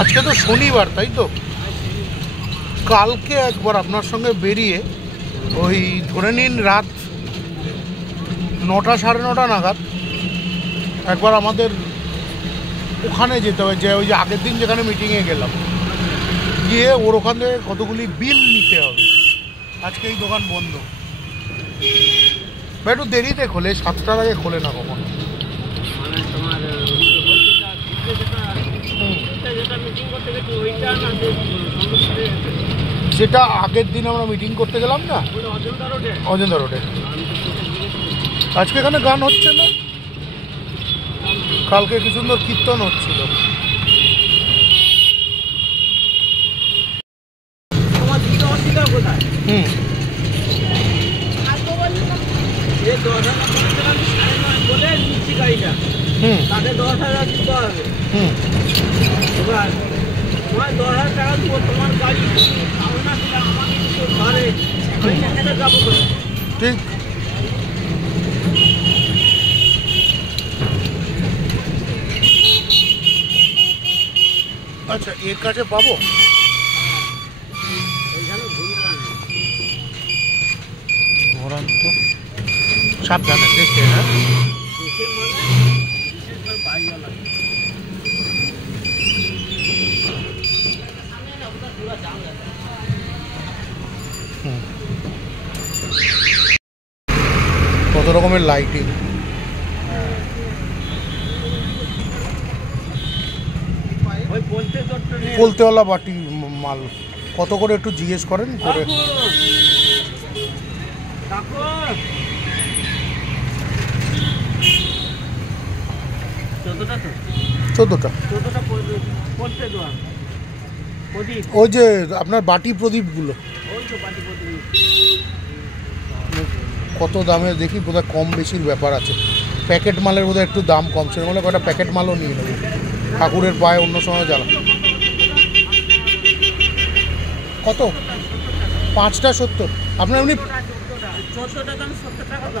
আজকে তো শনিবার, তাই তো? কালকে একবার আপনার সঙ্গে বেরিয়ে ওই ধরে নিন রাত 9টা সাড়ে 9টা নাগাদ একবার আমাদের ওখানে যেতে হবে, যে ওই যে আগের দিন যেখানে মিটিংয়ে গেলাম, গিয়ে ওর ওখান থেকে কতগুলি বিল নিতে হবে। আজকে এই দোকান বন্ধ, একটু দেরিতে খোলে, 7টার আগে খোলে না কখনো। যেটা আগের দিন আমরা মিটিং করতে গেলাম না, অজন্তা রোডে। আজকে এখানে গান হচ্ছে না, কালকে কি সুন্দর কীর্তন হচ্ছিল। ঠিক। আচ্ছা, এর কাছে পাবো? সাবধানে দেখে। হ্যাঁ, কত রকমের লাইটিং। বলতেওয়ালা বাটি মাল কত করে একটু জিজ্ঞেস করেন করে। 14টা। ওই যে আপনার বাটি প্রদীপগুলো কত দামে দেখি, বোধহয় কম বেশির ব্যাপার আছে। প্যাকেট মালের বোধহয় একটু দাম কম, সেরকম হলে কটা প্যাকেট মালও নিয়ে নেব, ঠাকুরের পায়ে অন্য সময় জ্বালা। কত? 5টা 70। আপনার এমনি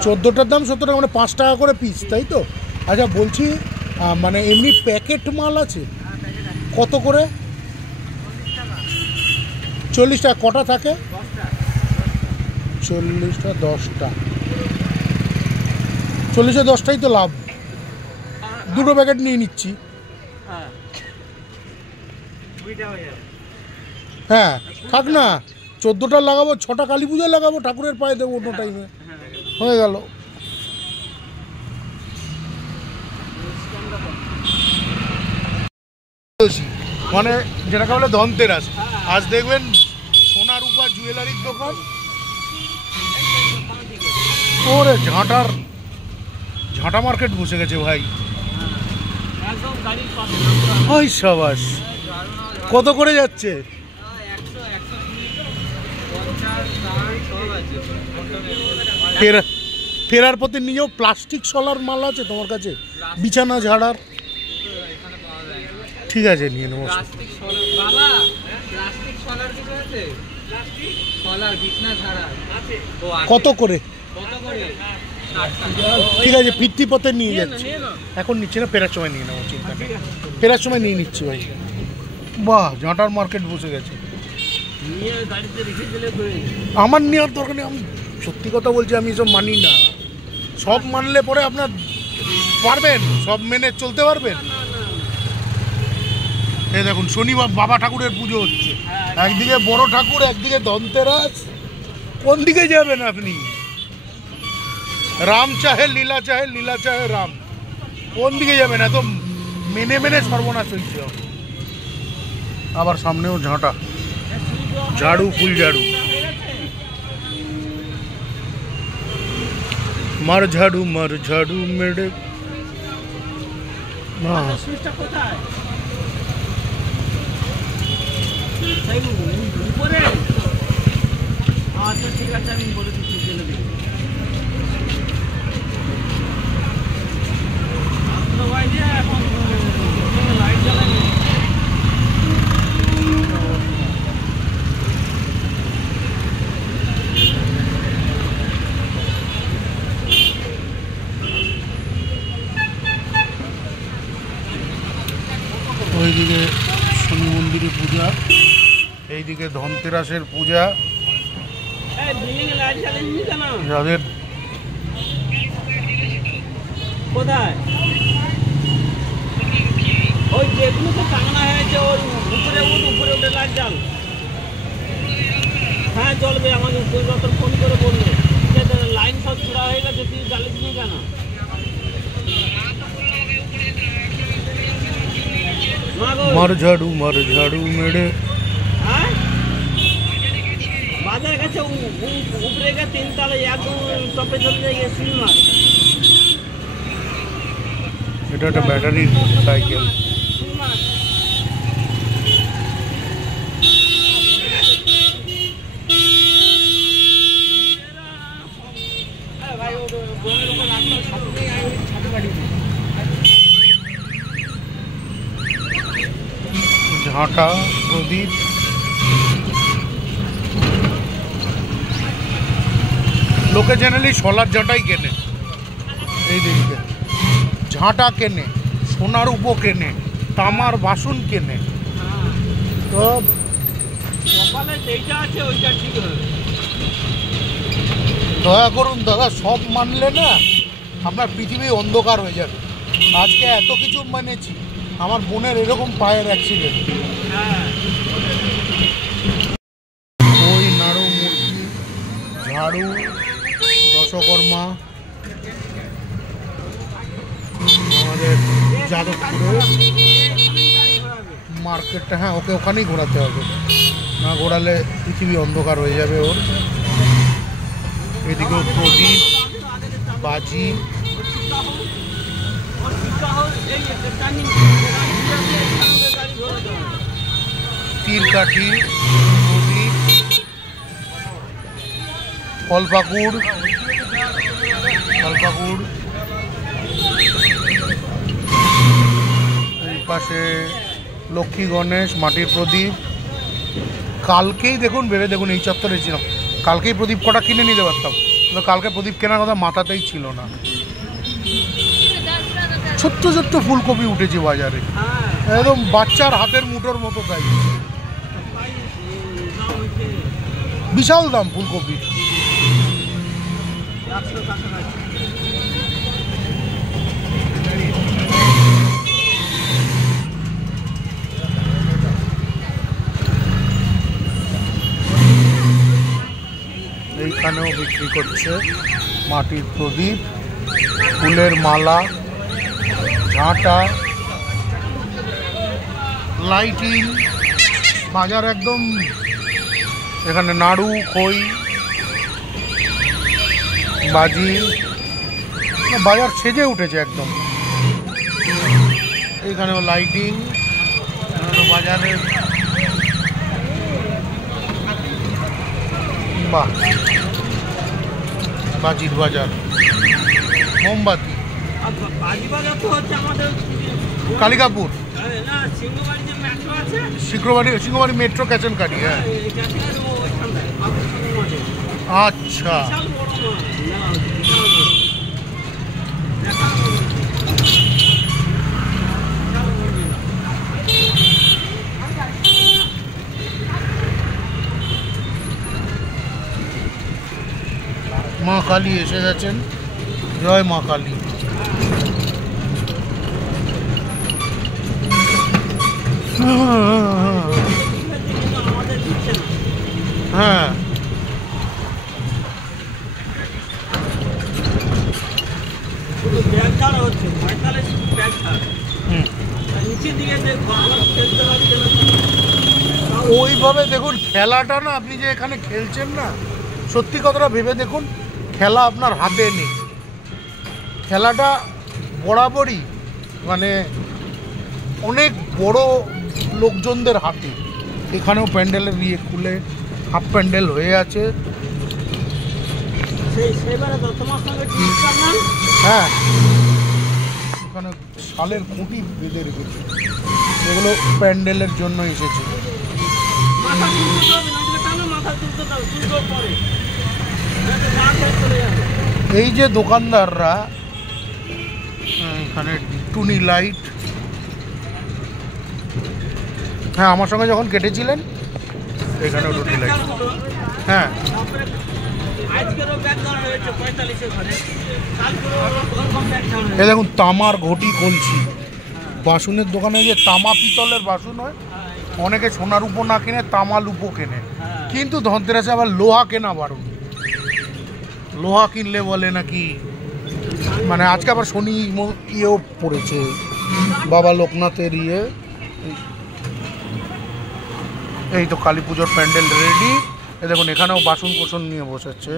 14টার দাম 70 টাকা, মানে 5 টাকা করে পিস, তাই তো? আচ্ছা বলছি, মানে এমনি প্যাকেট মাল আছে কত করে? 40 টাকা। কটা থাকে? 40টা 10টা। 40-এ 10টাই তো লাভ। 2টো প্যাকেট নিয়ে নিচ্ছি। হ্যাঁ থাক না, 14টা লাগাবো, 6টা কালী পুজোয় লাগাবো, ঠাকুরের পায়ে দেবো অন্য টাইমে, হয়ে গেল। মানে যেটাকে বলে ধনতেরাস, আজ দেখবেন সোনা রূপা জুয়েলারির দোকান, ওরে ঝাঁটা মার্কেট বসে গেছে ভাই। ওই সাবাস, কত করে যাচ্ছে? ফেরার পথে নিয়েও প্লাস্টিক সলার মাল আছে তোমার কাছে? বিছানা ঝাড়ার? ঠিক আছে, নিয়ে নেবো। কত করে? ঠিক আছে, ফিরতি পথে নিয়ে যাচ্ছি, এখন নিচ্ছি না, ফেরার সময় নিয়ে নেবো, চিন্তা নেই, ফেরার সময় নিয়ে নিচ্ছি ভাই। বাহ, ঝাঁটার মার্কেট বসে গেছে। আমার নেওয়ার দরকার নেই, আমি সত্যি কথা বলছি, আমি এসব মানি না। সব মানলে পরে আপনার পারবেন, সব মেনে চলতে পারবেন? এই দেখুন, শনিবার বাবা ঠাকুরের পুজো হচ্ছে, একদিকে বড় ঠাকুর, একদিকে ধনতেরাস, কোন দিকে যাবেন আপনি? রাম চাহে লীলা, চাহে লীলা চাহে রাম, কোন দিকে যাবেন? এত মেনে মেনে সর্বনাশ হয়েছে। আবার সামনেও ঝাঁটা, ঝাড়ু, ফুল ঝাড়ু, মার ঝাড়ু মেরে। আচ্ছা ঠিক আছে, আমি বলে দিচ্ছি। এখন লাইট জ্বালাই। ওইদিকে শনি এইদিকে ধনতেরাসের পূজা, যাদের কোথায় ওই যেগুলো তো টাঙানো হয়েছে ওর উপরে উঠে লাইট জ্বাল। হ্যাঁ জ্বলবে, আমাকে যত ফোন করে বললো লাইন সব চূড়া হয়ে গেছে, তুই জ্বালিস নি কেন? মার ঝাড়ু মেরে হ্যাঁ বাজার গেছে উপরে গিয়ে 3 তলায় একদম টপে চলে যায় সিনেমা। এটা একটা ব্যাটারির সাইকেল। ঝাঁটা, প্রদীপ, লোকে জেনারেলি সোলার ঝাঁটাই কেনে, এই দিকে ঝাঁটা কেনে, সোনার উপো কেনে, তামার বাসন কেনে। তো দয়া করুন দাদা, সব মানলে না আপনার পৃথিবী অন্ধকার হয়ে যাবে। আজকে এত কিছু মানেছি, আমার বোনের এরকম পায়ের অ্যাক্সিডেন্ট। ওই নাড়ু, মূর্তি, ঝাড়ু, দশকর্মা আমাদের যাদবপুরে মার্কেটটা। হ্যাঁ, ওকে ওখানেই ঘোরাতে হবে, না ঘোরালে পৃথিবী অন্ধকার হয়ে যাবে ওর। এদিকেও প্রদীপ, বাজি, তীরকাঠি, প্রদীপ, ফলপাকুড়, এই পাশে লক্ষ্মী গণেশ, মাটির প্রদীপ। কালকেই দেখুন, ভেবে দেখুন, এই চত্বরে ছিলাম, কালকেই প্রদীপ কটা কিনে নিতে পারতাম, কিন্তু কালকে প্রদীপ কেনার কথা মাথাতেই ছিল না। ছোট্ট ছোট্ট ফুলকপি উঠেছে বাজারে, একদম বাচ্চার হাতের মুঠোর মতো সাইজ, বিশাল দাম ফুলকপির। এইখানেও বিক্রি করছে মাটির প্রদীপ, ফুলের মালা, ঝাঁটা, লাইটিং। বাজার একদম, এখানে নাড়ু, খই, বাজি, বাজার সেজে উঠেছে একদম। এইখানেও লাইটিং, বাজারের বাহ, বাজির বাজার, মোমবাতি, কালিকাপুর, সিংহবাড়ি মেট্রো ক্যাচেনকারি। হ্যাঁ, আচ্ছা, মা কালী এসে গেছেন। জয় মা কালী। হ্যাঁ, ওইভাবে দেখুন খেলাটা না, আপনি যে এখানে খেলছেন না, সত্যি কথাটা ভেবে দেখুন, খেলা আপনার হাতে নেই, খেলাটা বরাবরই মানে অনেক বড় লোকজনদের হাতে। এখানেও প্যান্ডেলের ইয়ে খুলে হাফ প্যান্ডেল হয়ে আছে। হ্যাঁ, এখানে শালের খুঁটি বেঁধে রেখেছে, এগুলো প্যান্ডেলের জন্য এসেছে। এই যে দোকানদাররা, এখানে টুনি লাইট। হ্যাঁ, আমার সঙ্গে যখন কেটেছিলেন এখানেও রুটি লাইট। হ্যাঁ আজকেরও ব্যাগ ধরা হয়েছে 45-এর ঘরে, কালকেরও ওরকম ব্যাগ ধরা হয়েছে। এ দেখুন তামার ঘটি কলসি, বাসনের দোকানে যে তামা পিতলের বাসন হয়, অনেকে সোনার উপো না কেনে তামা লুপো কেনে, কিন্তু ধনতেরাসে আবার লোহা কেনা বারণ। লোহা কিনলে বলে নাকি মানে আজকে আবার শনি ইয়েও পড়েছে, বাবা লোকনাথের ইয়ে। এই তো কালী পুজোর প্যান্ডেল রেডি। এ দেখুন এখানেও বাসন কোসন নিয়ে বসেছে,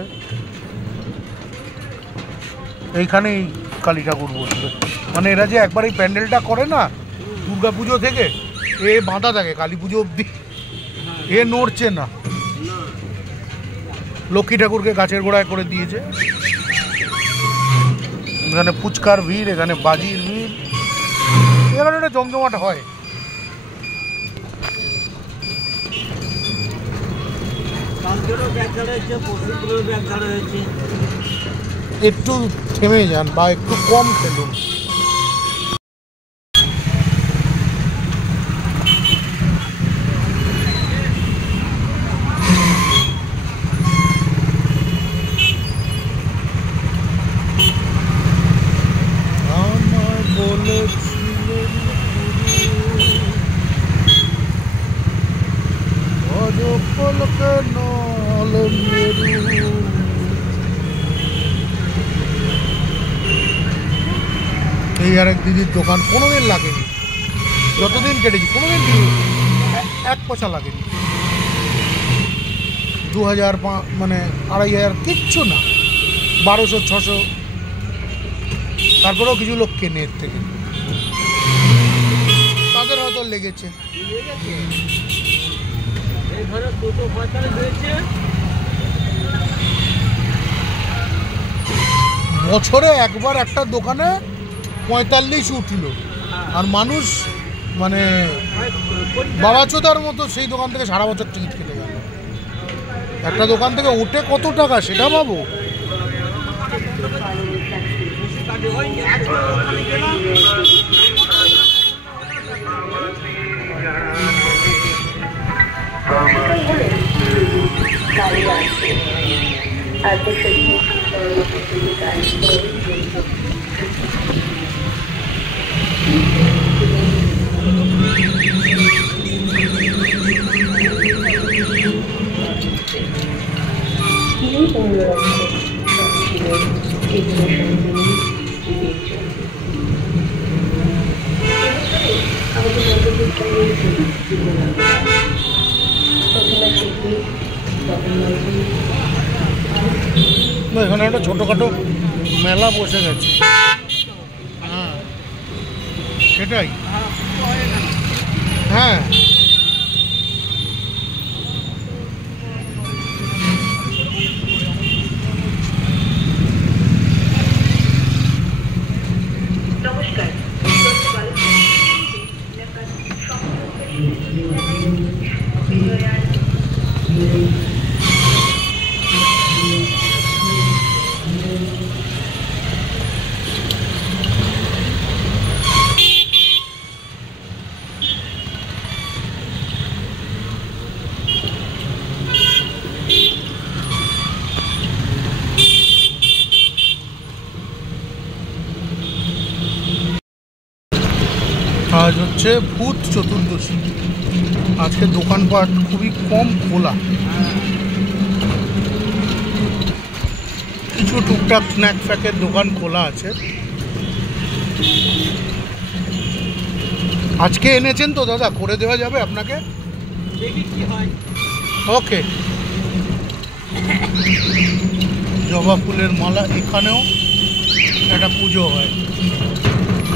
এইখানেই কালী ঠাকুর বসবে। মানে এরা যে একবার এই প্যান্ডেলটা করে না দুর্গা পুজো থেকে, এ বাঁধা থাকে কালী পুজো অবধি, এ নড়ছে না। লক্ষ্মী ঠাকুরকে গাছের গোড়ায় করে দিয়েছে। এখানে ফুচকার ভিড়, এখানে বাজির ভিড়, এখানে একটা জমজমাট হয়। কালকেরও ব্যাগ ধরা হয়েছে, পরশুগুলোর ব্যাগ ধরা হয়েছে। একটু থেমে যান বা একটু কম খেলুন। আমার বলেছিলেন অজপলকে নল মেরু। এই আরেক দিদির দোকান কোনোদিন লাগেনি, যতদিন কেটেছি কোনোদিন এক পয়সা লাগেনি। 2000 মানে 2500 কিচ্ছু না, 1200-600, তারপরেও কিছু লোক কেনে এর থেকে, তাদের হয়তো লেগেছে। এই ঘরে 245 হয়েছে। বছরে একবার একটা দোকানে 45 উঠল, আর মানুষ মানে বাবাচোদার মতো সেই দোকান থেকে সারা বছর টিকিট কেটে গেল। একটা দোকান থেকে উঠে কত টাকা সেটা ভাবো। এখানে একটা ছোটোখাটো মেলা বসে গেছে। হ্যাঁ সেটাই, হ্যাঁ আজ হচ্ছে ভূত চতুর্দশী। আজকে দোকানপাট খুবই কম খোলা, কিছু টুকটাক স্ন্যাক ফ্যাকের দোকান খোলা আছে। আজকে এনেছেন তো দাদা, করে দেওয়া যাবে আপনাকে? দেখি কি হয়। ওকে। জবা ফুলের মালা, এখানেও একটা পুজো হয়।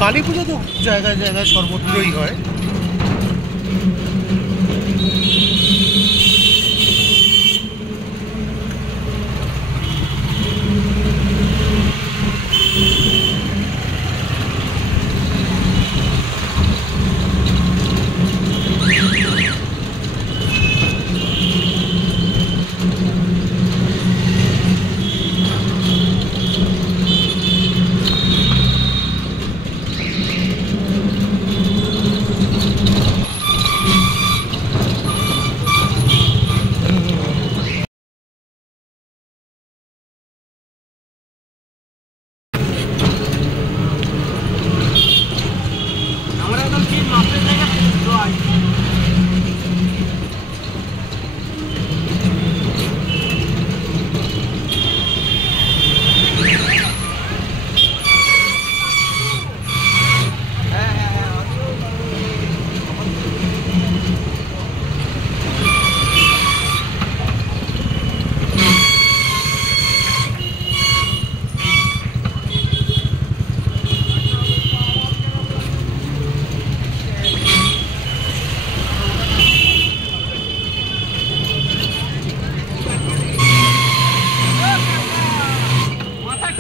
কালী পুজো তো জায়গায় জায়গায় সর্বত্রই হয়।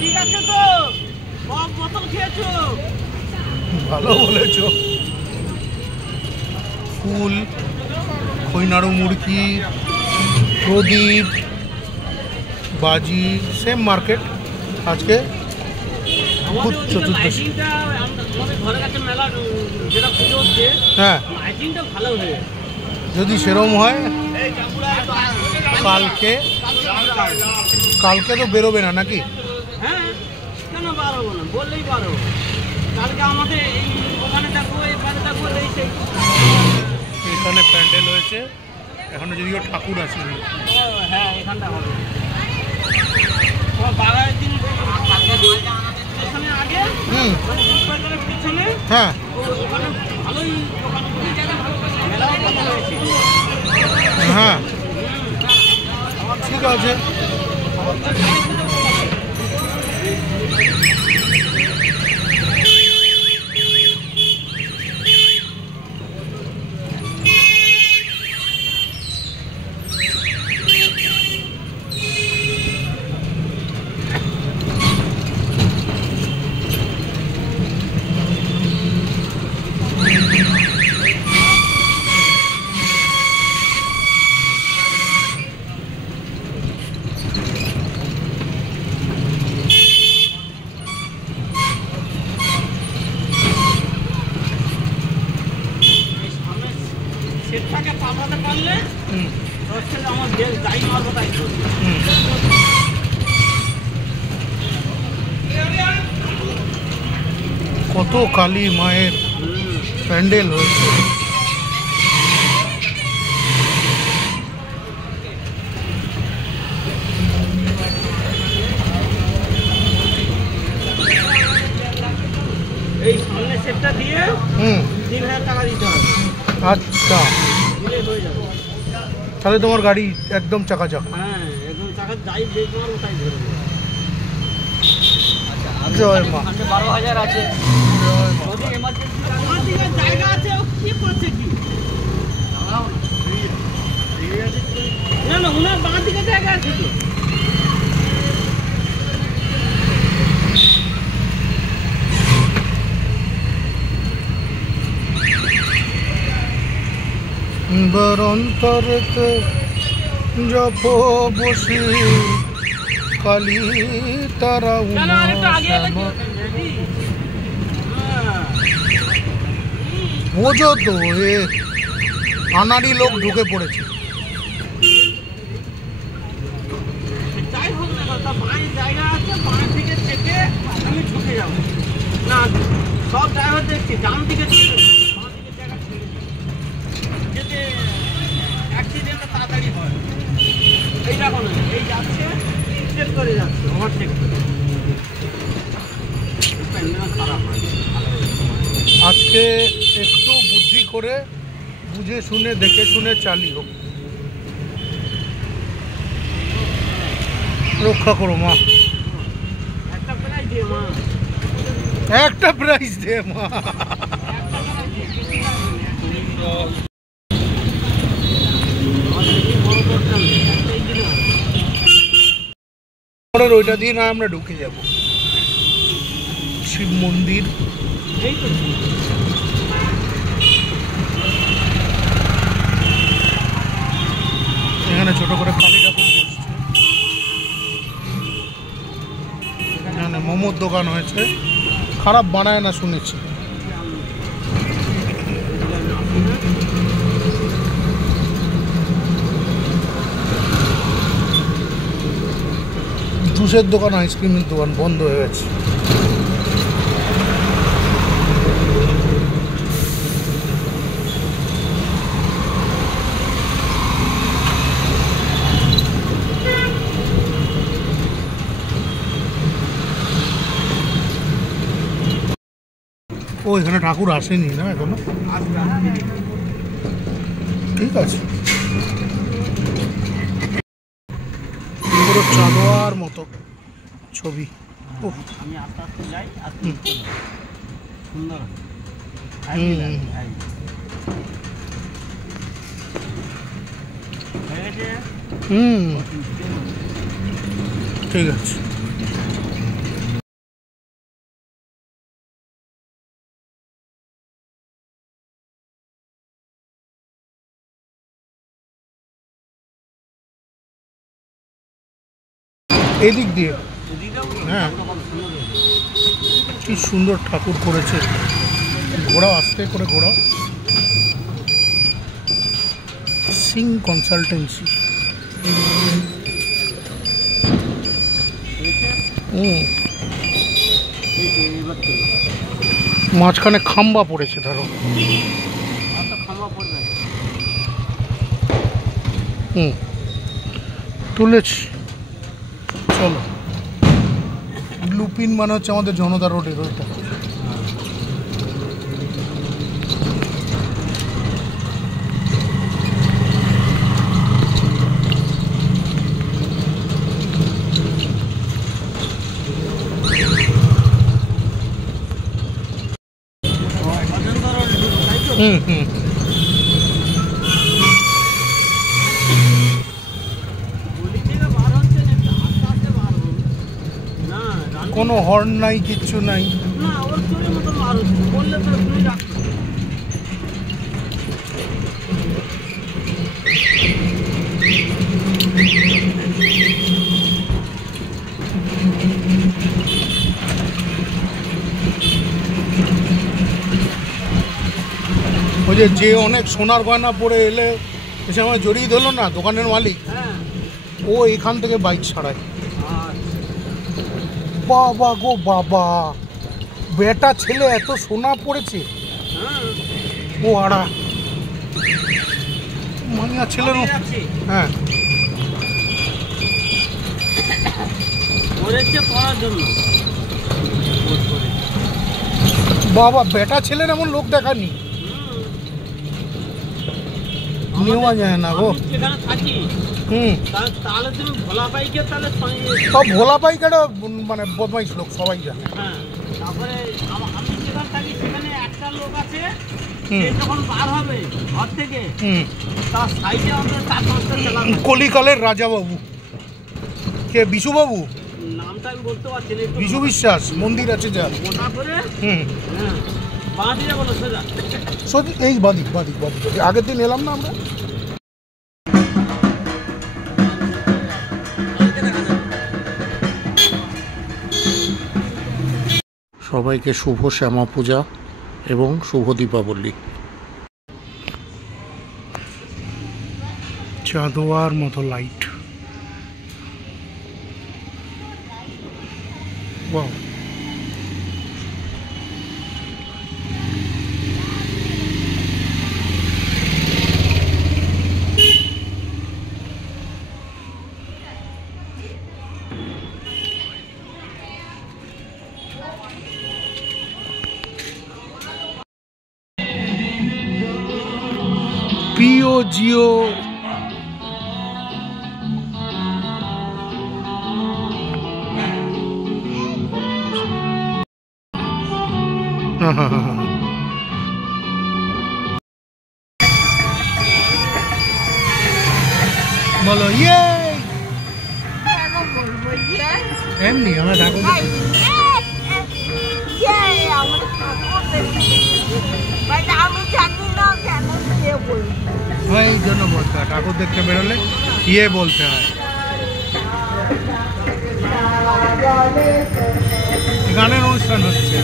ঠিক আছে তো, সব বোতল খেয়েছো? ভালো বলেছো। ফুল, খৈনাড়ু মুড়কি, প্রদীপ, বাজি, সেম মার্কেট আজকে আমাদের ওদিকে চতুর্দশী। লাইটিংটা, আমাদের ঘরের কাছে মেলা যেটা পুজো হচ্ছে, হ্যাঁ, লাইটিংটা ভালো হয়ে গেছে। যদি সেরম হয় কালকে তো বেরোবে না নাকি? হ্যাঁ, কেন বার হবো না, বললেই বার হবো। কালকে আমাদের এই ওখানে থাকবো, এখানে থাকবো, এই সেই। এখানে প্যান্ডেল হয়েছে, এখনো যদিও ঠাকুর আসেনি। হ্যাঁ, এখানটা হবে। তোমার বাগানের দিন স্টেশনে আগে, হুম, মানে বুধবাজারের পিছনে, হ্যাঁ, ওখানে ভালোই দোকানগুলি জায়গা মেলাও ভালো হয়েছে। হ্যাঁ, ঠিক আছে। সেটাকে পাঠাতে পারলে হুম, হচ্ছে আমার দেশ যাই মারবো তাই করবে। হুম। কত কালী মায়ের প্যান্ডেল হয়েছে। এই সামনে সেটটা দিয়ে হুম, 3000 টাকা দিতে হবে, আচ্ছা, দিলে হয়ে যাবে। তাহলে তোমার গাড়ি একদম চাকাচাক। হ্যাঁ, একদম টাকা যাই বের মারবো তাই ধরবো। জয় মা। 12,000 আছে। জয় মা। যদি এমার্জেন্সি আমার দিকে জায়গা আছে, ও কি করছে কি? না না, ওনার বাঁ দিকে জায়গা আছে তো। বরন্তরেতে জপ বসি কালী তারা চলো আরেকটু আগে এলে কি? উমা রেডি? হ্যাঁ। বোঝো তো, এ আনাড়ি লোক ঢুকে পড়েছে। যাই হোক না, তার বাঁয়ে জায়গা আছে, বাঁ থেকে চেপে আমি ঢুকে যাবো। না, সব ড্রাইভার দেখছি ডান দিকে ছেড়ে দেবে, বাঁ দিকে জায়গা ছেড়ে দেবে। যাতে অ্যাক্সিডেন্টটা তাড়াতাড়ি হয়। এই দেখো না, এই যাচ্ছে, চেক করে যাচ্ছে, ওভারটেক করে। প্যান্ডেল খারাপ হয়, ভালো হয়েছে। আজকে একটু বুদ্ধি করে বুঝে শুনে দেখে শুনে চালিও, রক্ষা করো মা। একটা প্রায় দিয়ে মা, একটা প্রাইজ দে মা। পরের ওইটা দিয়ে না আমরা ঢুকে যাব শিব মন্দির। এই তো এখানে ছোট করে কালী ঠাকুর বসছে, এখানে মোমোর দোকান হয়েছে, খারাপ বানায় না শুনেছি। জুসের দোকান, আইসক্রিমের দোকান বন্ধ হয়ে গেছে। ও এখানে ঠাকুর আসেনি না এখনো, ঠিক আছে। পুরো চাঁদোয়ার মতো ছবি। উফ, আমি আস্তে আস্তে যাই, আস্তে হুম। আস্তে যাই। সুন্দর হুম। হয়ে গেছে। হুম, ঠিক আছে। এদিক দিয়ে। হ্যাঁ, কি সুন্দর ঠাকুর করেছে। ঘোড়া আস্তে করে ঘোড়া। সিং কনসালটেন্সি। মাঝখানে খাম্বা পড়েছে ধরো। তুলেছি। চলো, লুপিন মানে হচ্ছে আমাদের জনতা রোডের ওইটা। কোনো হর্ন নাই, কিচ্ছু নাই। ওই যে অনেক সোনার গয়না পরে এলে এসে আমার জড়িয়ে ধরলো না দোকানের মালিক, ও এখান থেকে বাইক ছাড়ায়। বাবা গো বাবা, বেটা ছেলে এত সোনা পড়েছে। ও আড়া মাইয়া ছেলে। হ্যাঁ, বাবা বেটা ছেলের এমন লোক দেখানি, নেওয়া যায় না গো। সব ভোলা পাইকার মানে বদমাইশ লোক, সবাই জানে। কলিকালের রাজাবাবু কে? বিশুবাবু নামটা আমি বলতে পারছি না। বিশু বিশ্বাস মন্দির আছে যা। এই বাদিক বাদিক বাদিক আগের দিন এলাম না আমরা। সবাইকে শুভ শ্যামা পূজা এবং শুভ দীপাবলি। চাঁদোয়ার মতো লাইট। ওয়াও, পিও জিও বলো ইয়ে। এমনি আমরা ঠাকুর এই জন্য বলতে হয়, ঠাকুর দেখতে বেরোলে ইয়ে বলতে হয়। গানের অনুষ্ঠান হচ্ছে।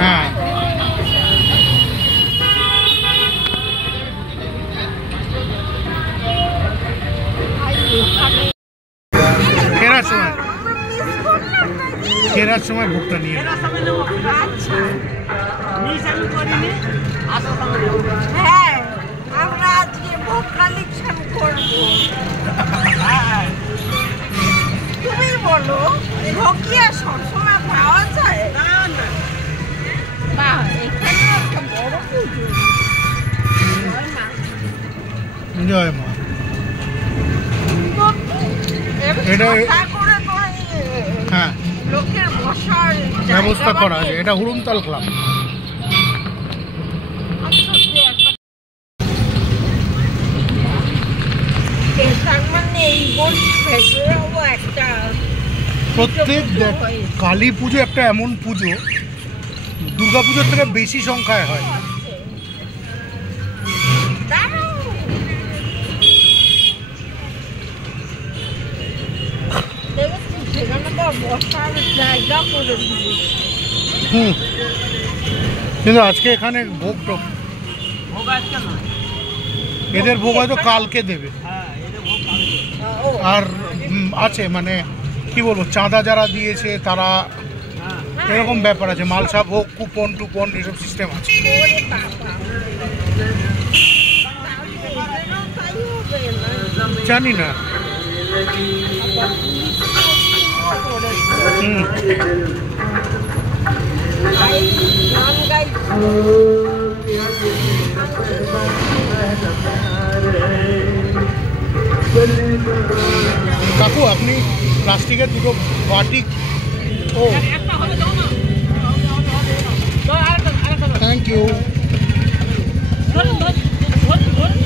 হ্যাঁ, ফেরার সময় ভোগটা নিয়ে। হ্যাঁ, আমরা আজকে ভোগ কালেকশন করবো। তুমি বলো, ভোগ কি আর সবসময় পাওয়া যায়? না, এখানে একটা বড় পুজো। জয় মা। এটা হ্যাঁ, লোকের বসার ব্যবস্থা করা আছে। এটা হুড়ুমতাল ক্লাব। প্রত্যেক কালী পুজো একটা এমন পুজো, দুর্গা পুজোর থেকে বেশি সংখ্যায় হয়। বসার জায়গা করে দিয়েছে। কিন্তু আজকে এখানে ভোগ টোগ ভোগ আজকে না, এদের ভোগ হয়তো কালকে দেবে। হ্যাঁ এদের ভোগ কালকে। আর আছে মানে কি বলবো, চাঁদা যারা দিয়েছে তারা হ্যাঁ এরকম ব্যাপার আছে, মালসা ভোগ, কুপন টুপন এসব সিস্টেম আছে। ওরে বাবা, এদেরও তাই হবে না? জানি না। আবার পুলিশ পোস্টিংও করেছে। এই গান গাইছে। কাকু আপনি প্লাস্টিকের দুটো বাটি, ও থ্যাংক ইউ,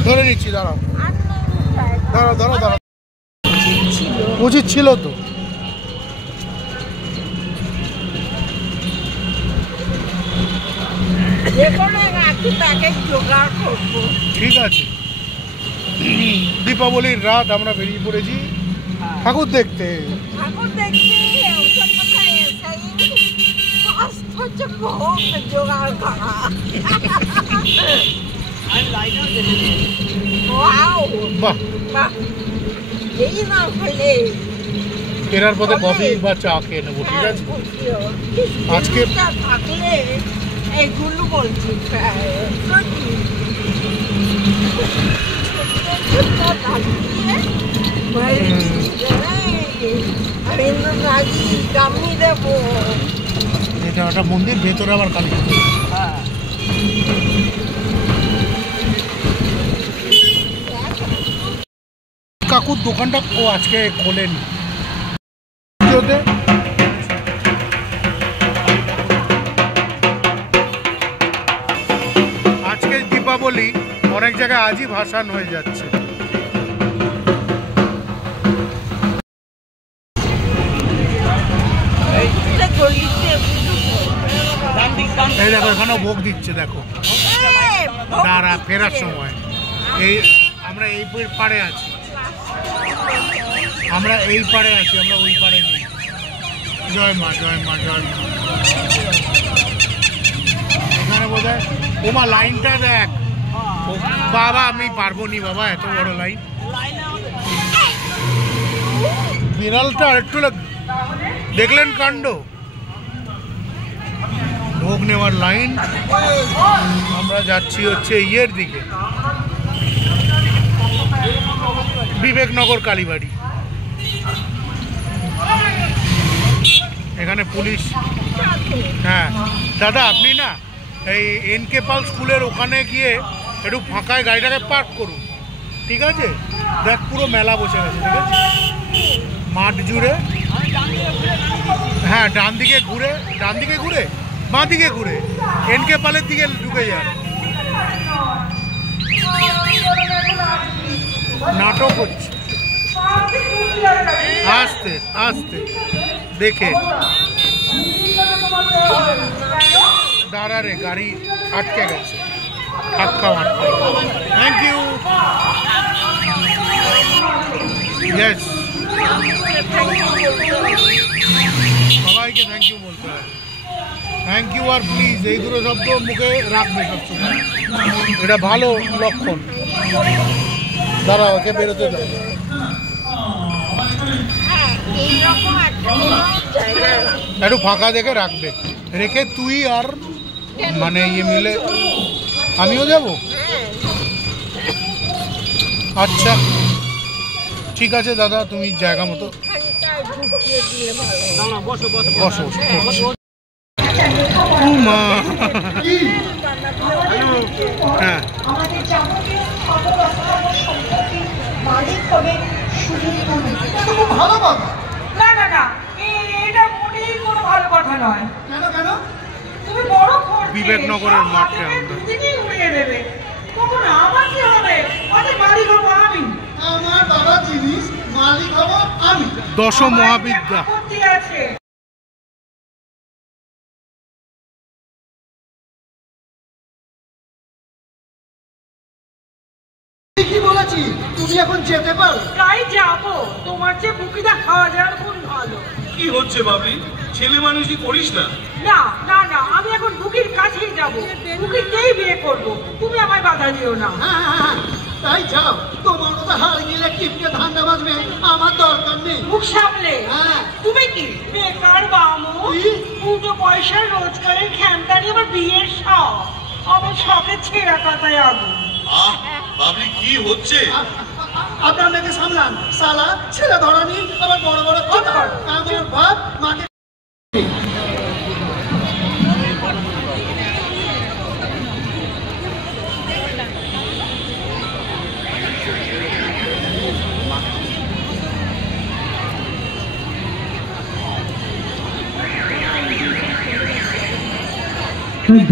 ধরে নিচ্ছি, দাঁড়াও আর নয়, দাঁড়াও দাঁড়াও দাঁড়াও, ছিল। উচিত ছিল তো। যে কোনো রাখি তাকে জোগাড় করবো। ঠিক আছে, দীপাবলির রাত আমরা বেরিয়ে পড়েছি ঠাকুর দেখতে। ঠাকুর দেখতে ওসব কথা এসেই ফার্স্ট হচ্ছে ভোগ জোগাড় করা। আমি লাইটার দেখেছি। ওয়াও, বাহ, বাহ, এই না হলে ফেরার পথে কফি বা চা খেয়ে নেবো, ঠিক আছে? আজকে থাকলে এইগুলো বলছি রাজি কামি দেবো। এটা একটা মন্দির, ভেতরে আবার কালী ঠাকুর। হ্যাঁ কাকুর দোকানটা ও আজকে খোলেনি। পুজোতে আজকে দীপাবলি, অনেক জায়গায় আজই ভাসান হয়ে যাচ্ছে। এই দেখো এখানেও ভোগ দিচ্ছে, দেখো দাঁড়া ফেরার সময়। এই আমরা এই পাড়ে আছি, আমরা এই পাড়ে আছি, আমরা ওই পাড়ে নেই। জয় মা, জয় মা, জয় মা। এখানে বোধ হয় ওমা লাইনটা দেখ। ও বাবা, আমি পারবো নি বাবা, এত বড় লাইন। বিড়ালটা একটু দেখলেন কাণ্ড, ভোগ নেওয়ার লাইন। আমরা যাচ্ছি হচ্ছে ইয়ের দিকে, বিবেকনগর কালীবাড়ি। এখানে পুলিশ। হ্যাঁ দাদা, আপনি না এই এনকে পাল স্কুলের ওখানে গিয়ে একটু ফাঁকায় গাড়িটাকে পার্ক করুন, ঠিক আছে? দেখ পুরো মেলা বসে গেছে, ঠিক আছে? মাঠ জুড়ে। হ্যাঁ ডান দিকে ঘুরে, ডান দিকে ঘুরে, বাঁ দিকে ঘুরে এনকে পালের দিকে ঢুকে যান। নাটক হচ্ছে, আস্তে আস্তে দেখে দাঁড়া রে, গাড়ি আটকে গেছে, ধাক্কা মারতে। থ্যাংক ইউ, ইয়েস, সবাইকে থ্যাংক ইউ বলতে হবে। থ্যাংক ইউ আর প্লিজ, এই দুটো শব্দ মুখে রাখবে সবসময়, এটা ভালো লক্ষণ। দাঁড়া, ওকে বেরোতে দাও। একটু ফাঁকা দেখে রাখবে, রেখে তুই আর মানে ইয়ে মিলে আমিও যাব। আচ্ছা ঠিক আছে দাদা, তুমি জায়গা মতো বসো বসো বসো বসো। মা, হ্যাঁ আমাদের যাবতীয় মালিক হবে শুধু তুমি। ভালো কথা। না না না, এটা মোটেই কোনো ভালো কথা নয়। কেন কেন? তুমি বড় খরচে বিবেকনগরের মাঠে আমরা দুদিকেই উড়িয়ে দেবে। তখন আমার কি হবে? অনেক মালিক হবো আমি। আমার বাবা জিনিস মালিক হব আমি। দশ মহাবিদ্যা। আপত্তি আছে। কি বলেছি, তুমি এখন যেতে পারো। তাই যাবো, তোমার যে বুকিটা খাওয়া যায় কোন ভালো। কি হচ্ছে বাবলি? ছেলে মানুষই করিস না? না না না, আমি এখন বুকির কাছেই যাবো, বুকিরকেই বিয়ে করবো, তুমি আমায় বাধা দিও না। তাই যাও, তোমার মতো হার গেলে টিপকে ধান্দা বাজবে, আমার দরকার নেই। মুখ সামলে। হ্যাঁ। তুমি কি বেকার বামু? পুজো পয়সা রোজগারের ক্ষমতানি আবার বিয়ের শখ, আমার শখের ছেঁড়া কাটায় আগুন। বাবলি কি হচ্ছে? আপনার মেয়েকে সামলান, সালা ছেলে ধরানি আবার বড় বড় কথা। আমার বাপ মাকে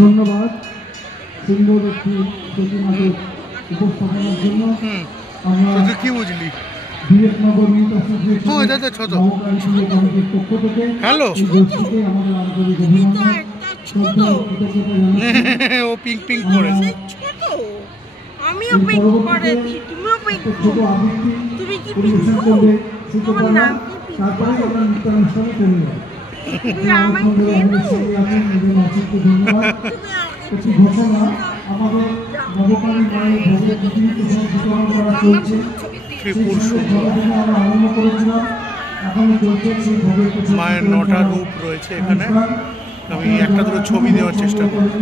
ধন্যবাদ সুন্দর একটি প্রতিমাকে উপস্থাপনের জন্য। আমরা কি বুঝলি? বিবেকনগর মিট অ্যাসোসিয়েশনের কমিটির পক্ষ থেকে হ্যালো গোষ্ঠীকে আমাদের আন্তরিক অভিনন্দন, শ্রদ্ধা ও কৃতজ্ঞতা জানাচ্ছি। ও পিঙ্ক পিঙ্ক করেছে। ছোট আমিও পিঙ্ক করেছি, তুমিও পিঙ্ক। ছোট আবৃত্তি তুমি কি পরিবেশন পিঙ্ক? করবে তোমার সুতপর্ণা, নাম কি? তারপরে আমরা নৃত্যানুষ্ঠানে চলে যাব। তুমি আমায় ধন্যবাদ। একটি ঘোষণা, আমাদের নবকালী মায়ের ভোগের বিতরণ করা চলছে। আমরা আরম্ভ করেছিলাম, এখনো চলছে সেই ভোগের মায়ের 9টা রূপ রয়েছে এখানে। আমি একটা দুটো ছবি দেওয়ার চেষ্টা করব।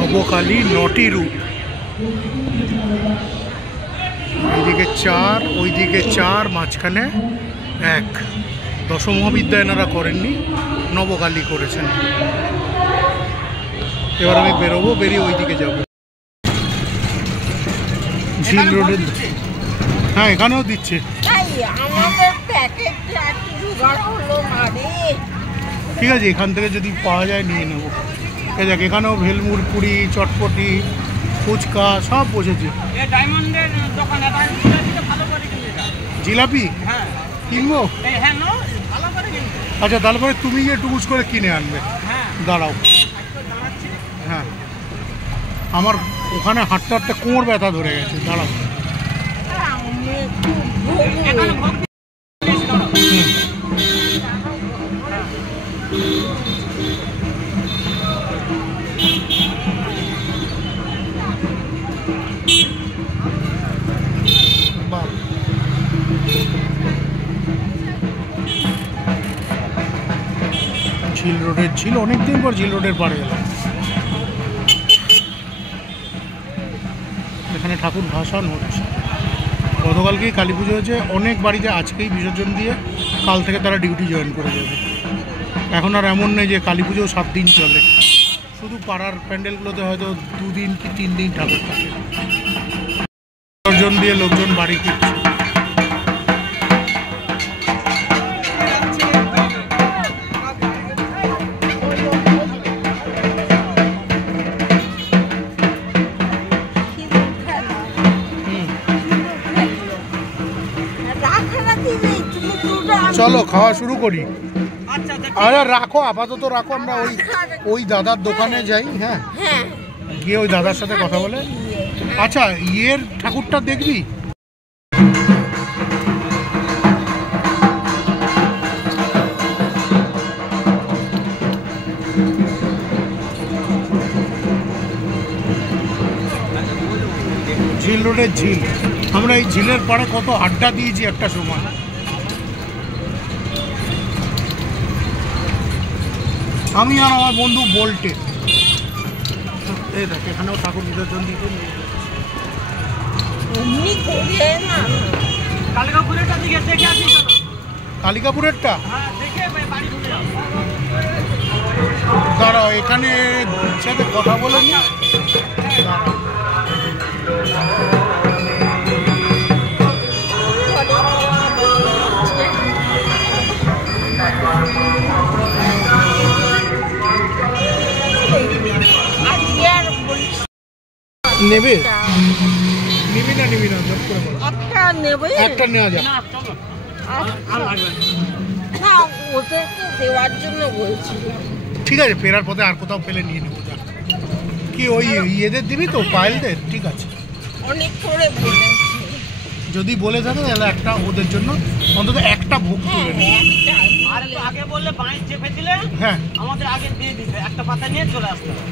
নবকালী 9টি রূপ, এইদিকে 4, ওইদিকে 4, মাঝখানে 1। দশমহাবিদ্যা এনারা করেননি, নবকালী করেছেন। এবার আমি বেরোবো, বেরিয়ে ওইদিকে যাব। ঝিল রোডের, হ্যাঁ এখানেও দিচ্ছে। তাই আমাদের প্যাকেটটা একটু জোগাড় হলো না রে। ঠিক আছে, এখান থেকে যদি পাওয়া যায় নিয়ে নেবো। দেখ এখানেও ভেলমুর, পুরি, চটপটি, ফুচকা সব বসেছে। ডায়মন্ডের দোকানে ভালো করে জিলাপি হ্যাঁ কিনবো? হ্যাঁ ভালো করে কিনবো। আচ্ছা তারপরে তুমি গিয়ে টুকুস করে কিনে আনবে। হ্যাঁ দাঁড়াও, হ্যাঁ আমার ওখানে হাঁটতে হাঁটতে কোমর ব্যথা ধরে গেছে, দাঁড়াও। আমি একটু ভোগ ঝিল রোডের ঝিল, অনেকদিন পর ঝিল রোডের পাড়ে গেলাম। এখানে ঠাকুর ভাসান হচ্ছে। গতকালকেই কালী পুজো হয়েছে, অনেক বাড়িতে আজকেই বিসর্জন দিয়ে কাল থেকে তারা ডিউটি জয়েন করে যাবে। এখন আর এমন নেই যে কালী পুজো 7 দিন চলে, শুধু পাড়ার প্যান্ডেলগুলোতে হয়তো 2 দিন কি 3 দিন ঠাকুর থাকে। বিসর্জন দিয়ে লোকজন বাড়ি ফিরছে। চলো খাওয়া শুরু করি। আরে রাখো, আপাতত রাখো, আমরা ওই দাদার দোকানে যাই। হ্যাঁ গিয়ে ওই দাদার সাথে কথা বলে। আচ্ছা ইয়ের ঠাকুরটা দেখবি? ঝিল রোডের ঝিল, আমরা এই ঝিলের পাড়ে কত আড্ডা দিয়েছি একটা সময়। আমি আর আমার বন্ধু বোল্টে। এই দেখ এখানেও ঠাকুর বিসর্জন দিতে কালিকাপুরেরটা দিকে দেখে আসি। কালিকাপুরেরটা হ্যাঁ দেখে বাড়ি ঢুকে যাও। দাঁড়াও, এখানে সাথে কথা বলে নি। দাঁড়াও। নেবে নিবি না নিবি না জব করে বলো। একটা নেবে একটা নেওয়া যাক। না ওদেরকে দেওয়ার জন্য বলছি। ঠিক আছে, ফেরার পথে আর কোথাও পেলে নিয়ে নেবো। যাক কি ওই ইয়েদের দিবি তো, পায়েলদের? ঠিক আছে, অনেক করে বলেছি। যদি বলে থাকে তাহলে একটা ওদের জন্য অন্তত একটা ভোগ করে নেবে। আর একটু আগে বললে বাঁশ চেপে দিলে হ্যাঁ আমাদের আগে দিয়ে দিতে, একটা পাতা নিয়ে চলে আসতে হবে।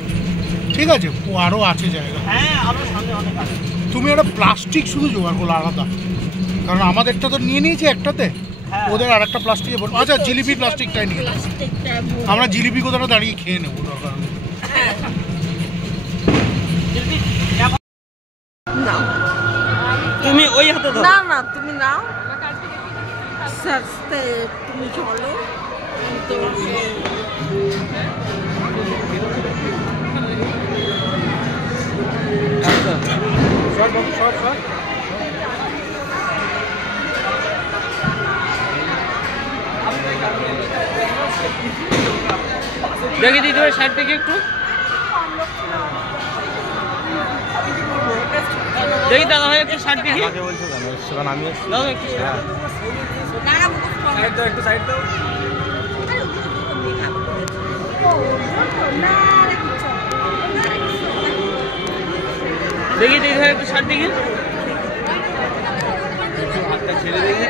ঠিক আছে, ও আরও আছে জায়গা। হ্যাঁ আরো সামনে অনেক আছে। তুমি একটা প্লাস্টিক শুধু জোগাড় করলো আলাদা, কারণ আমাদেরটা তো নিয়ে নিয়েছি একটাতে, হ্যাঁ। ওদের আর একটা প্লাস্টিকে আচ্ছা জিলিপি প্লাস্টিকটাই নিয়ে নাও। প্লাস্টিকটা আমরা জিলিপি কোথাও দাঁড়িয়ে খেয়ে নেবো, দরকার নেই। যদি নাও। তুমি ওই হাতে ধরো। না না তুমি নাও। সাথে তুমি চলো। তোমাকে দেখে দিতে হবে সাইড থেকে একটু। দেখি দাদা ভাই একটু সাইড থেকে। দাদা একটু সাইড দাও, একটু সাইড দাও। দেখি দিতে হয় একটু সাইড থেকে। ছেড়ে দেখি।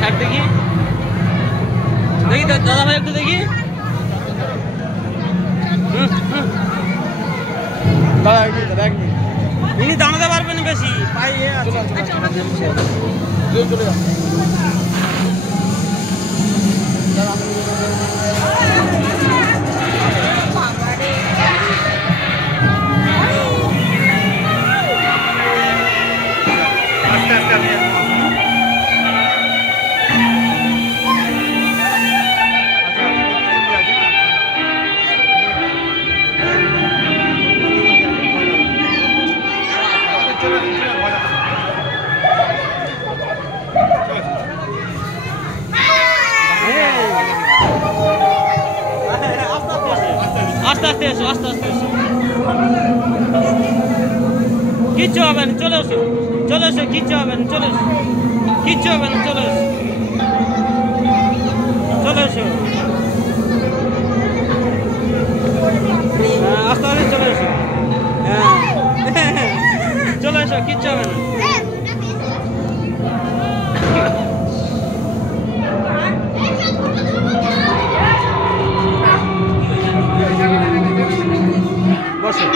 সাইড দেখি, দেখি দাদা ভাই একটু দেখি। ইনি দাঁড়াতে পারবেন বেশি, পায়ে আছে। আস্তে আস্তে এসো, আস্তে আস্তে এসো, কিচ্ছু হবে না, চলে এসো, চলে এসো, কিচ্ছু হবে না, চলে এসো, কিচ্ছু হবে না, চলে এসো, চলে এসো, আস্তে আস্তে চলে এসো, হ্যাঁ চলে এসো, কিচ্ছু হবে না। বসো।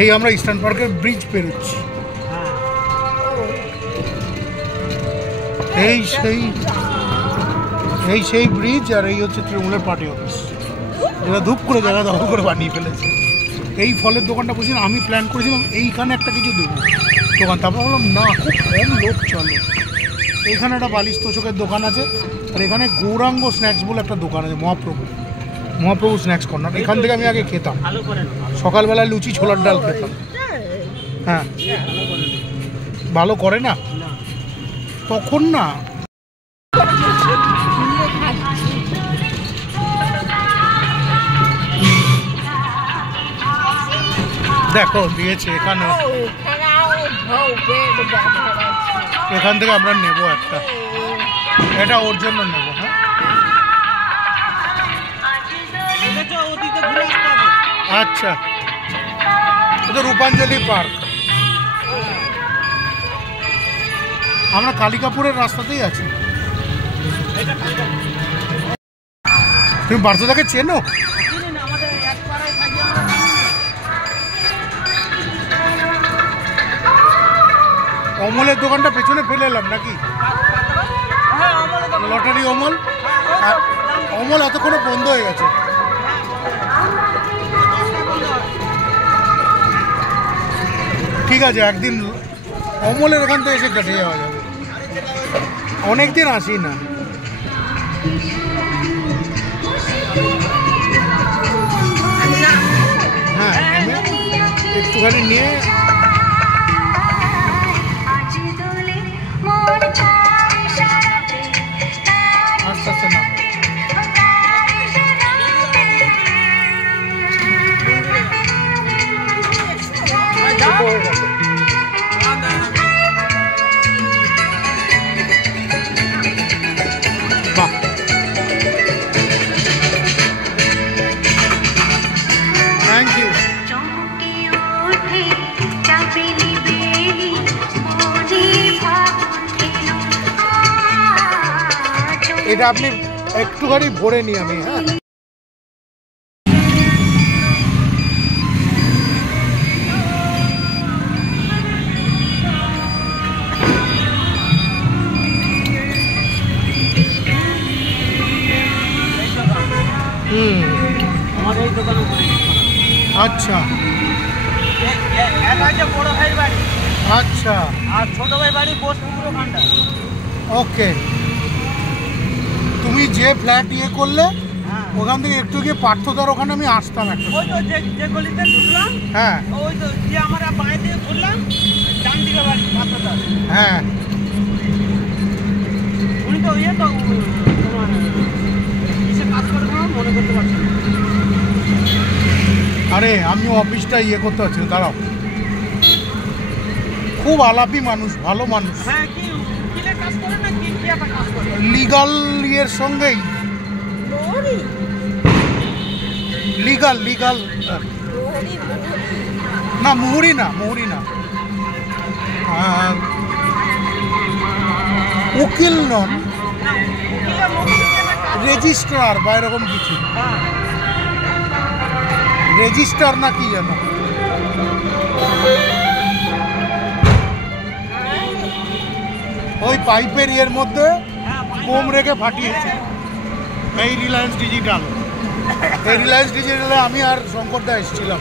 এই আমরা ইস্টার্ন পার্কের ব্রিজ পেরোচ্ছি। এই সেই ব্রিজ, আর এই হচ্ছে তৃণমূলের পার্টি অফিস, যেটা ধূপ করে জায়গা দখল করে বানিয়ে ফেলেছে। এই ফলের দোকানটা বলছিলাম, আমি প্ল্যান করেছিলাম এইখানে একটা কিছু দেবো দোকান, তারপর বললাম না, খুব কম লোক চলে, এখানে একটা বালিশ তোষকের দোকান আছে, আর এখানে গৌরাঙ্গ স্ন্যাক্স বলে একটা দোকান আছে, মহাপ্রভু স্ন্যাক্স কর্নার। এখান থেকে আমি আগে খেতাম, সকালবেলা লুচি ছোলার ডাল খেতাম। হ্যাঁ, ভালো করে না তখন না। দেখো দিয়েছে এখানে, এখান থেকে আমরা নেব একটা, এটা ওর জন্য নেব। হ্যাঁ আচ্ছা, এটা রূপাঞ্জলি পার্ক। আমরা কালিকাপুরের রাস্তাতেই আছি। তুমি বার্তাদাকে চেনো? অমলের দোকানটা পেছনে ফেলে এলাম নাকি? লটারি অমল, অমল এতক্ষণে বন্ধ হয়ে গেছে। ঠিক আছে, একদিন অমলের এখান থেকে এসে কেটে যাওয়া যাবে, অনেকদিন আসি না। হ্যাঁ, একটুখানি নিয়ে আস্তে আস্তে না। Thank you. এটা আপনি একটুখানি ভরে নিই আমি। হ্যাঁ, আচ্ছা বড় ভাইয়ের বাড়ি, আচ্ছা, আর ছোট ভাই বাড়ি বোসপুকুর ওখানটা। ওকে, তুমি যে ফ্ল্যাট ইয়ে করলে ওখান থেকে একটু গিয়ে পার্থদার ওখানে আমি আসতাম একটা। ওই তো যে গলিতে ঢুকলাম, হ্যাঁ ওই তো যে আমরা বাঁ দিকে ঘুরলাম, ডান দিকে বাড়ি পাত্রটা। হ্যাঁ, উনি তো ইয়ে তো তোমার কিসে কাজ করে মনে করতে পারছি না। আরে আমি অফিসটা ইয়ে করতে পারছি, দাঁড়াও। খুব আলাপি মানুষ, ভালো মানুষ, হ্যাঁ, কি উকিলে কাজ করে না কি কি একটা কাজ করে? লিগাল ইয়ের সঙ্গেই লিগাল লিগাল না, মুহুরি না, মুহুরি না, উকিল নন, রেজিস্ট্রার বা এরকম কিছু, রেজিস্টার না কি যেন। ওই পাইপের ইয়ের মধ্যে বোম রেখে ফাটিয়েছে এই রিলায়েন্স ডিজিটাল। এই রিলায়েন্স ডিজিটালে আমি আর শঙ্করদা এসেছিলাম,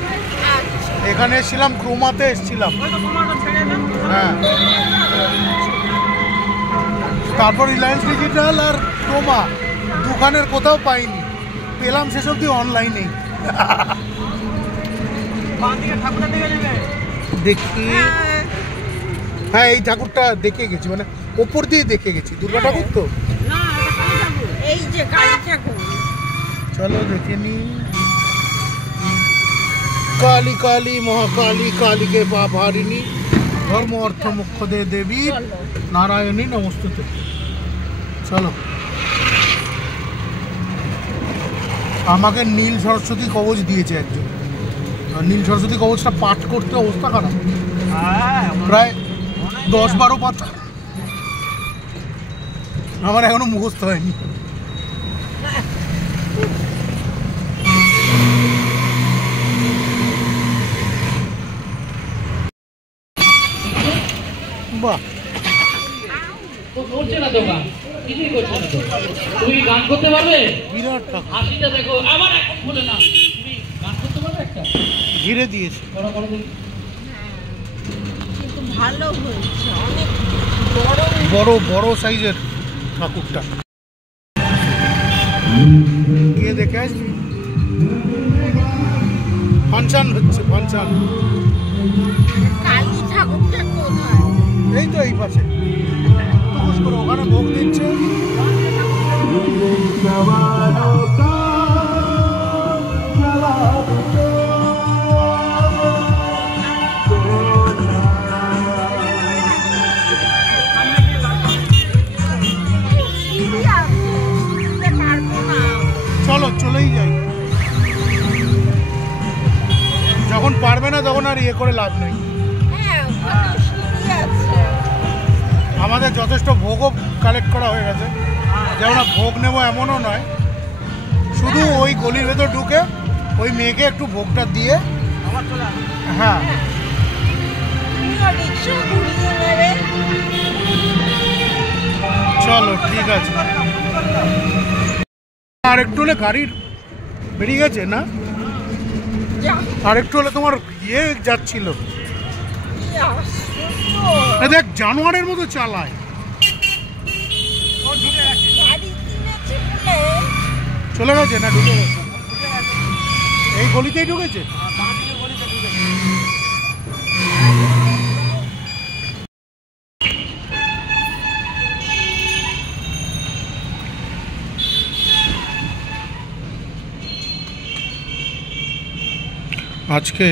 এখানে এসেছিলাম, ক্রোমাতে এসেছিলাম। হ্যাঁ, তারপর রিলায়েন্স ডিজিটাল আর ক্রোমা দোকানের কোথাও পাইনি, পেলাম শেষ অবধি অনলাইনেই। দেখি, হ্যাঁ এই ঠাকুরটা দেখে গেছি, মানে ওপর দিয়ে দেখে গেছি। দুর্গা ঠাকুর তো, এই যে কালী ঠাকুর। চলো দেখে নি। কালী কালী মহাকালী, কালীকে পাপ হারিণী, ধর্ম অর্থ মুখ্য দে দেবী নারায়ণী নমস্তুতে। চলো, আমাকে নীল সরস্বতী কবচ দিয়েছে একজন, নীল সরস্বতী কবচটা পাঠ করতে অবস্থা খারাপ, প্রায় 10-12 পাতা, আমার এখনো মুখস্থ হয়নি। বাহ, করছে না দোকান, কিছুই করছে না। তুমি গান করতে পারবে? বিরাট ঠাকুর, হাসিটা দেখো, আবার এখন বলে না, তুমি গান করতে পারবে? একটা ঘিরে দিয়েছে, বড় বড় কিন্তু ভালো হয়েছে অনেক। বড় বড় সাইজের ঠাকুরটা গিয়ে দেখে আসবি। ফাংশন হচ্ছে, ফাংশন। কালী ঠাকুরটা কোথায়? এই তো এই পাশে, ওখানে ভোগ দিচ্ছে। চলো চলেই যাই, যখন পারবে না তখন আর ইয়ে করে লাভ নেই। আমাদের যথেষ্ট ভোগও কালেক্ট করা হয়ে গেছে, যেমন ভোগ নেবো এমনও নয়, শুধু ওই গলির ভেতর ঢুকে ওই মেয়েকে একটু ভোগটা দিয়ে। হ্যাঁ চলো ঠিক আছে। আর একটু হলে গাড়ির বেরিয়ে গেছে না, আর একটু হলে তোমার ইয়ে যাচ্ছিল। দেখ জানোয়ারের মতো চালায়। চলে গেছে না ঢুকে গেছে? এই গলিতেই ঢুকেছে। আজকে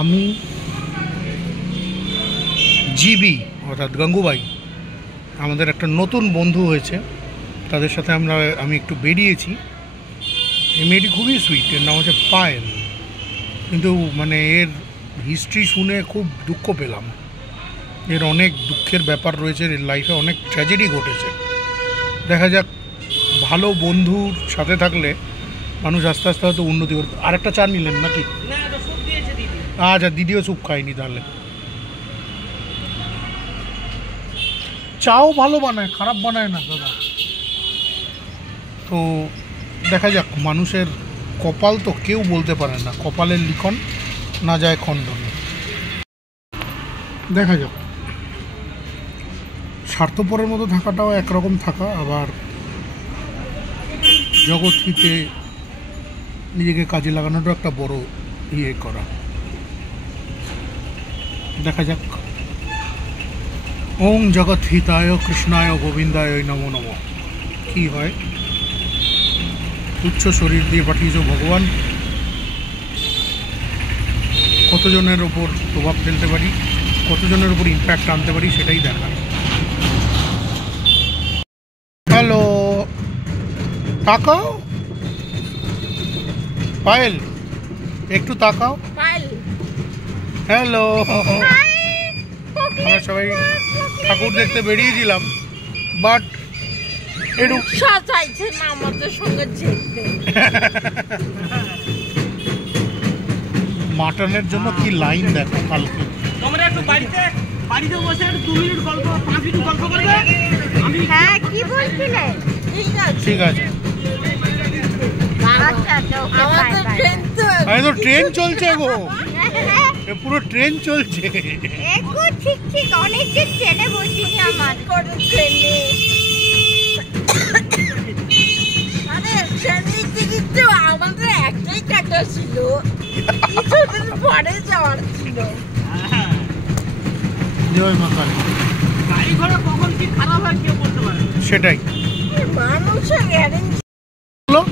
আমি জিবি অর্থাৎ গঙ্গুবাই, আমাদের একটা নতুন বন্ধু হয়েছে, তাদের সাথে আমি একটু বেরিয়েছি। এই মেয়েটি খুবই সুইট, এর নাম হচ্ছে পায়েল, কিন্তু মানে এর হিস্ট্রি শুনে খুব দুঃখ পেলাম। এর অনেক দুঃখের ব্যাপার রয়েছে, এর লাইফে অনেক ট্র্যাজেডি ঘটেছে। দেখা যাক, ভালো বন্ধুর সাথে থাকলে মানুষ আস্তে আস্তে হয়তো উন্নতি করবে। আরেকটা চা নিলেন নাকি? আচ্ছা, দিদিও স্যুপ খায়নি তাহলে। চাও ভালো বানায়, খারাপ বানায় না দাদা। তো দেখা যাক, মানুষের কপাল তো কেউ বলতে পারে না, কপালের লিখন না যায় খণ্ডনে। দেখা যাক, স্বার্থপরের মতো থাকাটাও একরকম থাকা, আবার জগৎ হিতে নিজেকে কাজে লাগানোটাও একটা বড় ইয়ে করা। দেখা যাক। ওম জগৎ হিতায় কৃষ্ণায় গোবিন্দায় নমো নমঃ। কি হয়? তুচ্ছ শরীর দিয়ে পাঠিয়েছ ভগবান, কতজনের ওপর প্রভাব ফেলতে পারি, কতজনের ওপর ইম্প্যাক্ট আনতে পারি, সেটাই দেখা। হ্যালো, তাকাও পায়েল, একটু তাকাও। হ্যালো, আমরা সবাই ঠাকুর দেখতে বেরিয়েছিলাম, বাট একটু চাইছে না আমাদের সঙ্গে যেতে। মাটনের জন্য কি লাইন দেখো কালকে। তোমরা একটু বাড়িতে বসে একটু 2 মিনিট গল্প, 5 মিনিট গল্প করবে। আমি হ্যাঁ, কি বলছিলে? ঠিক আছে ঠিক আছে। আচ্ছা, আমাদের ট্রেন তো আরে তো ট্রেন চলছে গো, পুরো ট্রেন চলছে। একটু ঠিক অনেকদিন ট্রেনে বসিনি আমার করে ট্রেনে। মানে ট্রেনের টিকিট তো আমাদের একটাই কাটা ছিল, কিছুদিন পরে যাওয়ার ছিল। জয় মা কালী। গাড়ি ঘোড়া কখন কি খারাপ হয় কেউ বলতে পারে না। সেটাই মানুষের গ্যারেন্টি হলো,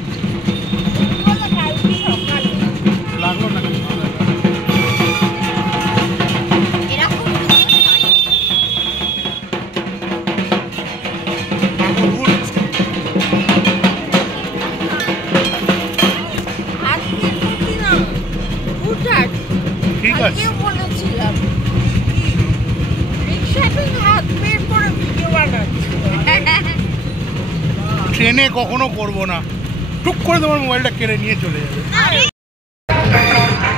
বলে কালকে সকালে লাগলো না এরকম ঘুরছে। হাত বের করছিলাম, উঠার ঠিক আছে, আজকেও বলেছিলাম রিক্সাতে হাত বের করে ভিডিও বানাচ্ছি। ট্রেনে কখনো করবো না, টুক করে তোমার মোবাইলটা কেড়ে নিয়ে চলে যাবে।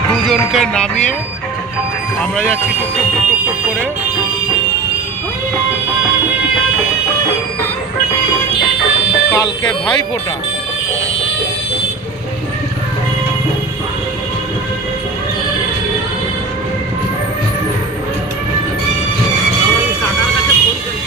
দুজনকে নামিয়ে আমরা যাচ্ছি টুকটুক টুকটুক করে। কালকে ভাইফোঁটা, কাকার কাছে ফোন করি।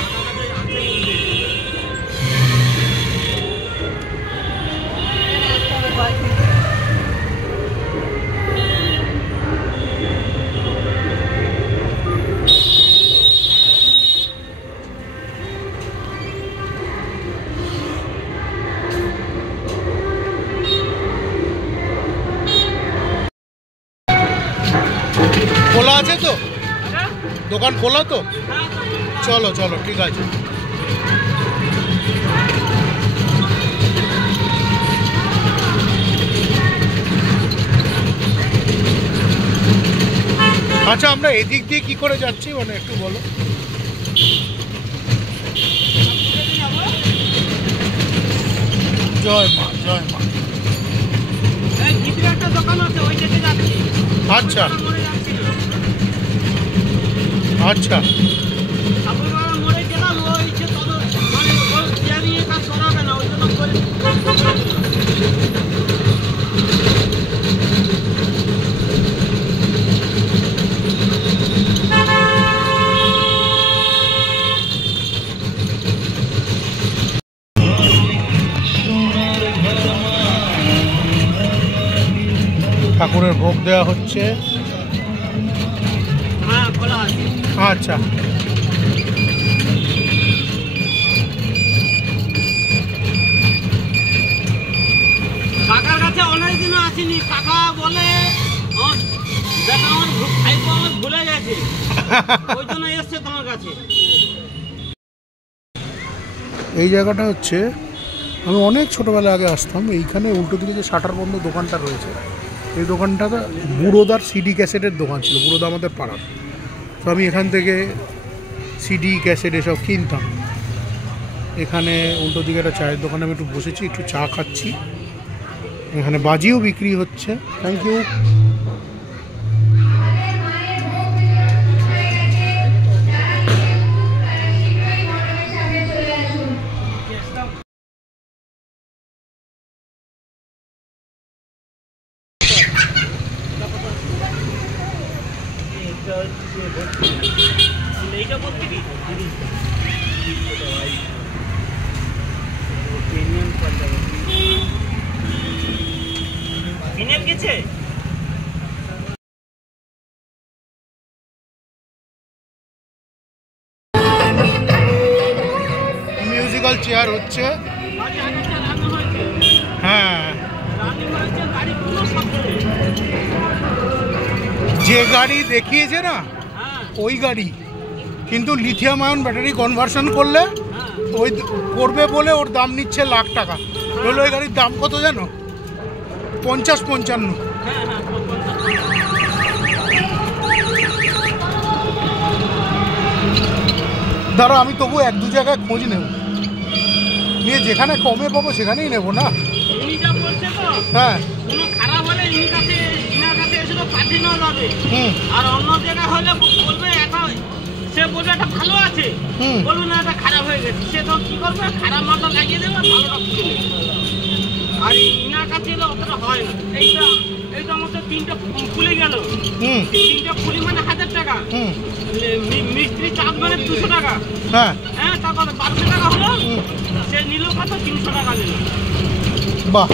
আছে তো? দোকান খোলা তো? চলো চলো, ঠিক আছে। আচ্ছা, আমরা এদিক দিয়ে কি করে যাচ্ছি মানে একটু বলো। জয় মা, জয় মা। এই ভিতরে একটা দোকান আছে, ওই দিকে যাচ্ছি। আচ্ছা আচ্ছা, ঠাকুরবাড়ার মোড়ে গেলাম, ওই যে মানে ওই চেয়ারিয়ে কাজ করাবে না, ওই জন্য করে ঠাকুরের ভোগ দেওয়া হচ্ছে। হ্যাঁ খোলা আছে। আচ্ছা, কাকার কাছে অনেকদিনও আসিনি। কাকা বলে দেখা আমার ভাইপো আমার ভুলে গেছে, ওই জন্য এসছে তোমার কাছে। এই জায়গাটা হচ্ছে, আমি অনেক ছোটোবেলা আগে আসতাম। এইখানে উল্টো দিকে যে শাটার বন্ধ দোকানটা রয়েছে, এই দোকানটা বুড়োদার সিডি ক্যাসেটের দোকান ছিল। বুড়োদা আমাদের পাড়ার। তো আমি এখান থেকে সিডি ক্যাসেট এসব কিনতাম। এখানে উল্টো দিকে একটা চায়ের দোকানে আমি একটু বসেছি, একটু চা খাচ্ছি। এখানে বাজিও বিক্রি হচ্ছে। Thank you. এইটা বলছি কি প্রিমিয়াম গেছে। মিউজিক্যাল চেয়ার হচ্ছে। হ্যাঁ, যে গাড়ি দেখিয়েছে না ওই গাড়ি, কিন্তু লিথিয়াম আয়ন ব্যাটারি কনভার্সন করলে ওই করবে বলে ওর দাম নিচ্ছে লাখ টাকা। বললো ওই গাড়ির দাম কত জানো? 50-55। ধরো আমি তবু 1-2 জায়গায় খোঁজ নেব, নিয়ে যেখানে কমে পাবো সেখানেই নেবো না। উনি যা বলছে তো, হ্যাঁ, কোনো খারাপ হলে ইনার কাছে এসে তো পাঠিয়ে নেওয়া যাবে। আর অন্য জায়গা হলে বলবে এটা, সে বলবে এটা ভালো আছে, বলবে না এটা খারাপ হয়ে গেছে। সে তো কি করবে, খারাপ মালটা লাগিয়ে দেবে, ভালোটা খুলে দেবে। আর ইনার কাছে এলে অতটা হয় না। এইটা আমাদের 3টা খুলে গেল, 3টা খুলি মানে 1000 টাকা, মিস্ত্রি চার্জ মানে 200 টাকা। হ্যাঁ, তারপরে 1200 টাকা হলো, সে নিল কত, 300 টাকা নিল। বাহ।